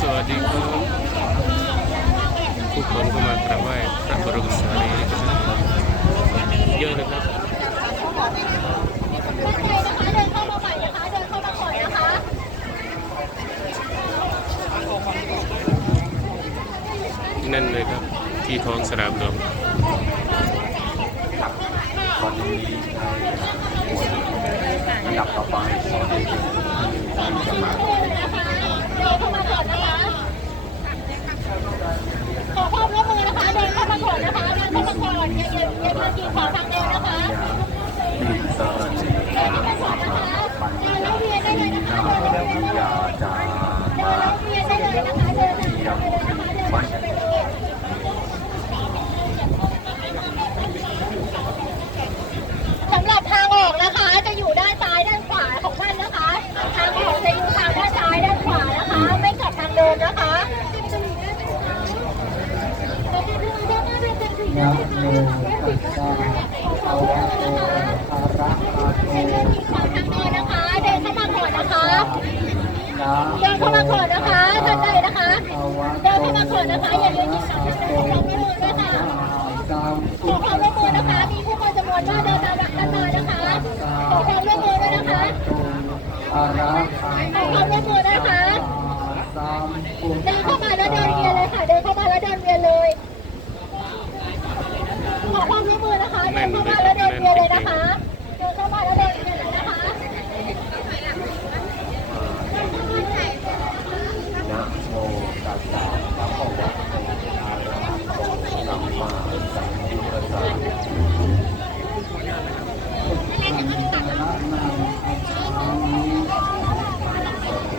สวัสดีครับทุกคนก็มากราบไหว้พระบรมสารีริกธาตุเยอะเลยครับนั่นเลยครับ ที่ท้องสนามหลวงวันนี้อันดับต่อไปขอได้เป็นสมัครเดินเข้ามาก่อนนะคะ ขอความร่วมมือนะคะ เดินเข้ามาก่อนนะคะ เดินเข้ามาก่ อนอย่าอย่าอย่ามากีดขอทางเดินนะคะเสิร์ชเดินเข้ามาก่อนนะคะเดินแล้วเวียนได้เลยนะคะเดินแล้วเวียนได้ยาเลยจาเดินแล้วเวียนได้เลยนะคะเดินแล้วเวียนได้เลยนะคะเดินแล้วไปเลยสำหรับทางออกนะคะ จะอยู่ด้านซ้ายด้านขวาของท่านนะคะ ทางออกจะอยู่ทางด้านซ้ายด้านขวานะคะ ไม่กลับทางเดิมนะคะ นะโมตัสสะภะคะวะโตอะระหะโต ขอทาง เดินนะคะเดินข้ามาก่อนนะคะเดินข้ามาก่อนนะคะท่านใดนะคะ เดินเข้ามาก่อนนะคะ อย่ายืนยิงหลังนะคะขอความร่วมมือด้วยค่ะขอความร่วมมือนะคะ มีผู้คนจำนวนมากเดินตามหลังท่านมานะคะขอความร่วมมือด้วยนะคะโตอะขอความร่วมมือนะคะ เดินเข้ามาแล้วเดินเวียนเลยค่ะ เดินเข้ามาแล้วเดินเวียนเลย ขอความร่วมมือนะคะ เดินเข้ามาแล้วเดินเวียนเลยนะคะ เดินเข้ามาแล้วเดินเวียนเลยนะคะ นะโมตัสสะภะคะวะโตอะระหะโตสัมมาสัมพุทธัสสะ นะนังอัจฉามิมังสระนัง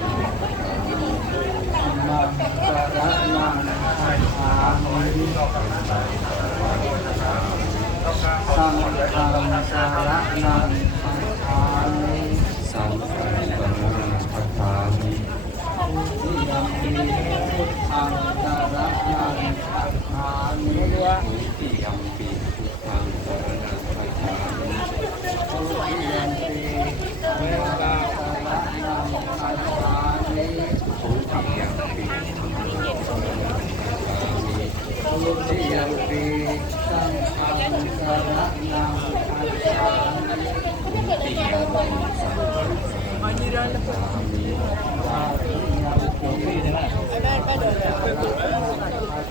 อัจฉามิ สังฆังสระนังอัจฉามิสังฆังสรณังคัจฉามิทุติยมปีพุทธังสระนังอัจฉามิทุติยมปีพุทธังสรณังคัจฉามิ ทุติยมปีเวลาสระนังอัจฉามิ ทุติยมปีธัมมังสรณังคัจฉามิ ทุติยมปีสังฆังสระนังอัจฉามิทุติยมปีสังฆังสรณังคัจฉามิตาติยมปีสระนังอั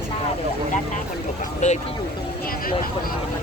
จฉามิเลยที่อยู่ตรงเลยคนมัน